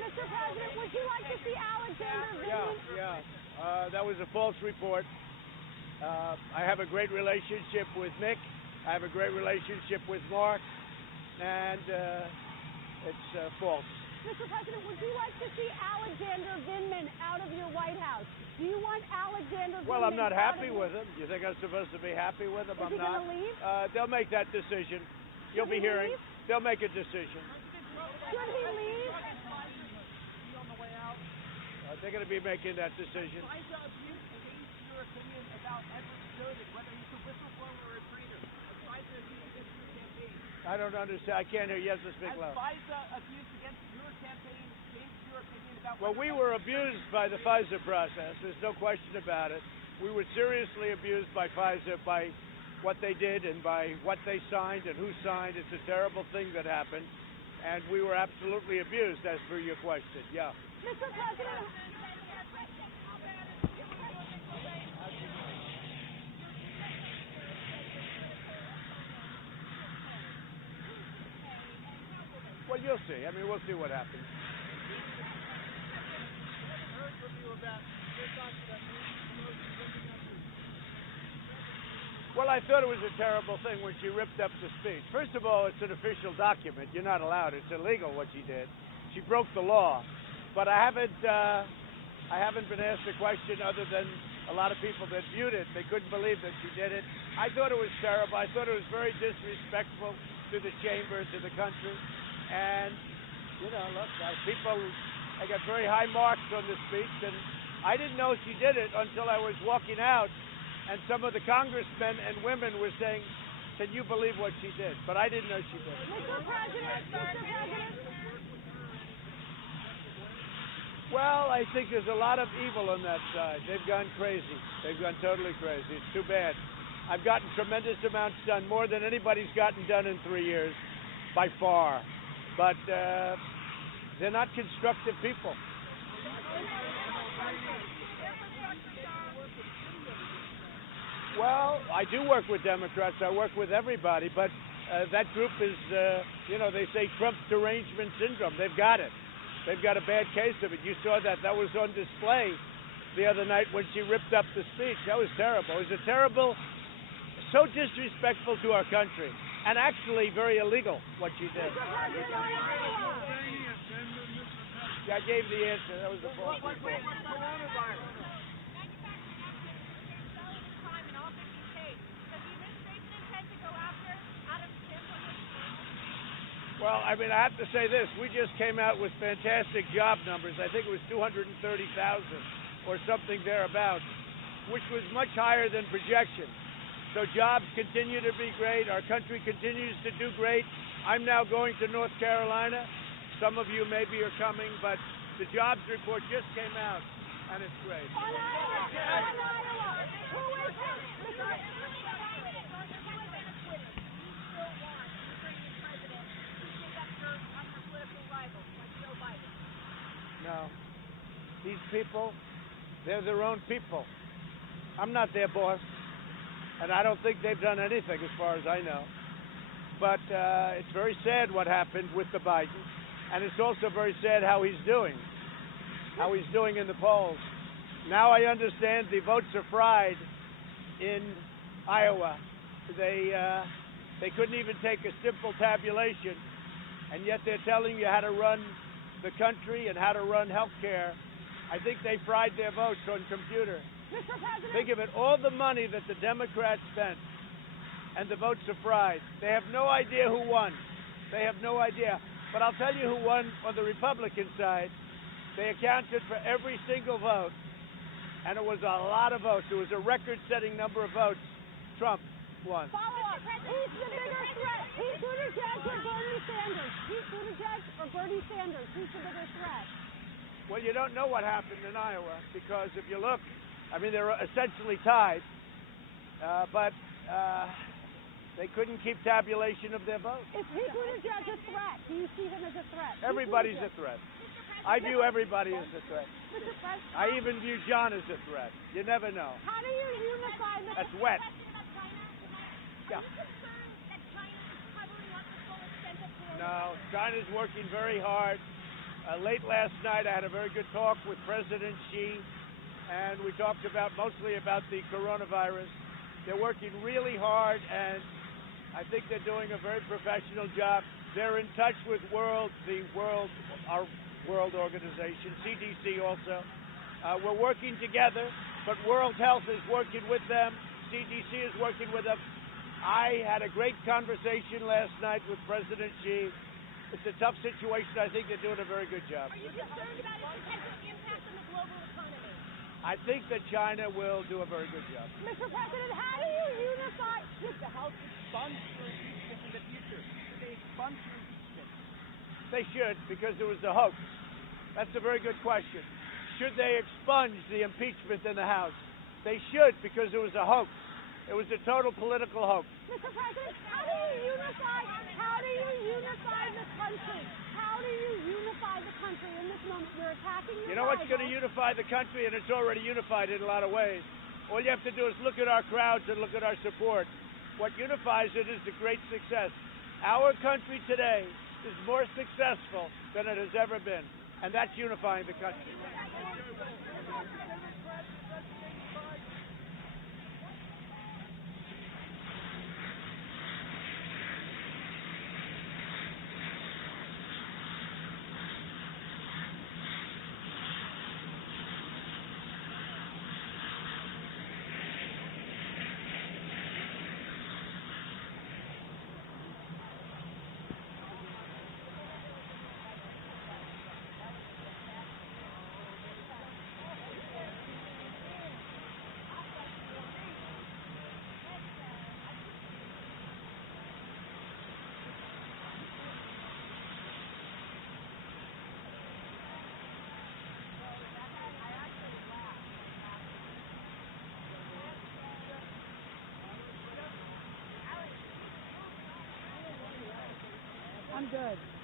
Mr. President, would you like to see Alexander Vindman? That was a false report. I have a great relationship with Mick. I have a great relationship with Mark, and it's false. Mr. President, would you like to see Alexander Vindman out of your White House? Do you want Alexander Vindman? Well, I'm not happy with him. You think I'm supposed to be happy with him? I'm not. Is he going to leave? They'll make that decision. You'll be hearing. Leave? They'll make a decision. Should he leave? On the way out. They're going to be making that decision. FISA abuse against your opinion about Edward Snowden, whether he's a whistleblower or a traitor. FISA abuse against your campaign. I don't understand. I can't hear you. You have to speak loud. FISA abuse against your campaign changed your opinion about. Well, we were abused by the FISA process. There's no question about it. We were seriously abused by FISA, by what they did and by what they signed and who signed. It's a terrible thing that happened, and we were absolutely abused, as per your question. Yeah. Mr. President. Well, you'll see. I mean, we'll see what happens. Well, I thought it was a terrible thing when she ripped up the speech. First of all, it's an official document. You're not allowed. It's illegal what she did. She broke the law. But I haven't been asked a question other than a lot of people that viewed it. They couldn't believe that she did it. I thought it was terrible. I thought it was very disrespectful to the chamber, to the country. And, you know, look, I got very high marks on the speech, and I didn't know she did it until I was walking out, and some of the congressmen and women were saying, can you believe what she did? But I didn't know she did it. Mr. President. Well, I think there's a lot of evil on that side. They've gone crazy. They've gone totally crazy. It's too bad. I've gotten tremendous amounts done, more than anybody's gotten done in 3 years, by far. But they're not constructive people. Well, I do work with Democrats. I work with everybody. But that group is, they say Trump derangement syndrome. They've got it. They've got a bad case of it. You saw that. That was on display the other night when she ripped up the speech. That was terrible. It was so disrespectful to our country, and actually very illegal what she did. Yeah, I gave the answer. That was the false report. Well, I mean, I have to say this. We just came out with fantastic job numbers. I think it was 230,000 or something thereabouts, which was much higher than projection. So jobs continue to be great. Our country continues to do great. I'm now going to North Carolina. Some of you maybe are coming, but the jobs report just came out, and it's great. On Iowa. Who is it? No. These people, they're their own people. I'm not their boss, and I don't think they've done anything as far as I know. But it's very sad what happened with the Biden, and it's also very sad how he's doing in the polls. Now I understand the votes are fried in Iowa. They couldn't even take a simple tabulation, and yet they're telling you how to run the country and how to run health care. I think they fried their votes on computer. Mr. President. Think of it, all the money that the Democrats spent, and the votes are fried. They have no idea who won. They have no idea. But I'll tell you who won on the Republican side. They accounted for every single vote, and it was a lot of votes. It was a record-setting number of votes. Trump won. Follow up. Who's the bigger threat? Pete Buttigieg or Bernie Sanders? Pete Buttigieg or Bernie Sanders? Who's the bigger threat? Well, you don't know what happened in Iowa, because if you look, I mean, they're essentially tied, but they couldn't keep tabulation of their votes. Is Pete Buttigieg a threat? Do you see him as a threat? Everybody's a threat. I view everybody as a threat. Mr. President. I even view John as a threat. You never know. How do you unify the... That's wet. Yeah. No, China's working very hard Late last night, I had a very good talk with President Xi, and we talked mostly about the coronavirus. They're working really hard, and I think they're doing a very professional job. They're in touch with our world organization, CDC also. We're working together, but World Health is working with them. CDC is working with them. I had a great conversation last night with President Xi. It's a tough situation. I think they're doing a very good job. Are you concerned about its potential impact on the global economy? I think that China will do a very good job. Mr. President, how do you unify The House expunge your impeachment in the future. Should they expunge your impeachment? They should, because it was a hoax. That's a very good question. Should they expunge the impeachment in the House? They should, because it was a hoax. It was a total political hoax. Mr. President, how do you unify the country? How do you unify the country in this moment? You're attacking your You know what's going to rival. unify the country, and it's already unified in a lot of ways. All you have to do is look at our crowds and look at our support. What unifies it is the great success. Our country today is more successful than it has ever been, and that's unifying the country. I'm good.